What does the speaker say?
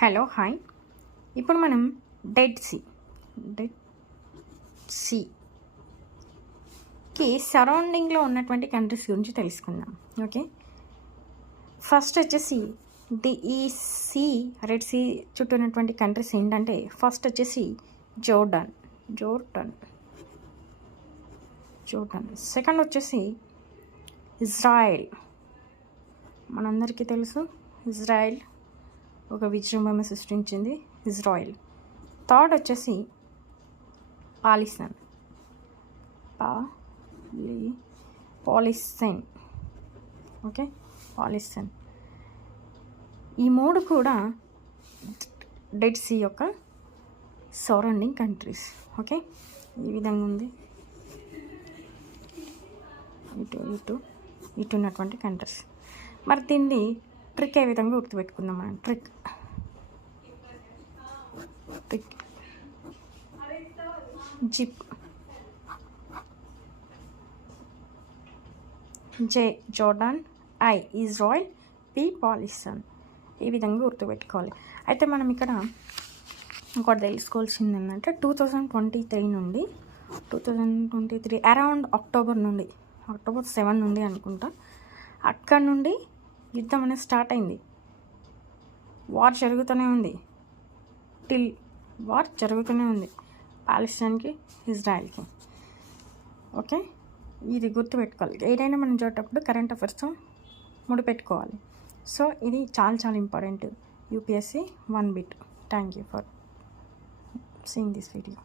Hello hi. ఇప్పుడు మనం dead సీకి సరౌండింగ్లో ఉన్నటువంటి కంట్రీస్ గురించి తెలుసుకుందాం. ఓకే, ఫస్ట్ వచ్చేసి ఈ సీ రెడ్ సీ చుట్టూ ఉన్నటువంటి కంట్రీస్ ఏంటంటే, ఫస్ట్ వచ్చేసి జోర్డన్. సెకండ్ వచ్చేసి ఇజ్రాయెల్. మనందరికీ తెలుసు ఇజ్రాయెల్ ఒక విజృంభణ సృష్టించింది ఇజ్రాయెల్. థర్డ్ వచ్చేసి పాలిస్తీన్. Okay, Palestine. ఈ మూడు కూడా డెడ్ సీ యొక్క సరౌండింగ్ కంట్రీస్. ఓకే, ఈ విధంగా ఉంది. ఇటు ఉన్నటువంటి కంట్రీస్. మరి దీన్ని ట్రిక్ ఏ విధంగా గుర్తుపెట్టుకుందాం మనం. Trick JIP, J Jordan, I Israel, P Palestine. ఈ విధంగా గుర్తుపెట్టుకోవాలి. అయితే మనం ఇక్కడ ఇంకోటి తెలుసుకోవాల్సింది ఏంటంటే 2023 నుండి 2023 అరౌండ్ అక్టోబర్ 7 నుండి అనుకుంటా, అక్కడ నుండి యుద్ధం అనేది స్టార్ట్ అయింది. వార్ జరుగుతూనే ఉంది. వార్ జరుగుతూనే ఉంది పాలిస్తీన్కి, ఇజ్రాయెల్కి. ఓకే, ఇది గుర్తుపెట్టుకోవాలి. ఏదైనా మనం చూడేటప్పుడు కరెంట్ అఫైర్స్తో ముడిపెట్టుకోవాలి. సో ఇది చాలా important. UPSC 1 bit. Thank you for seeing this video.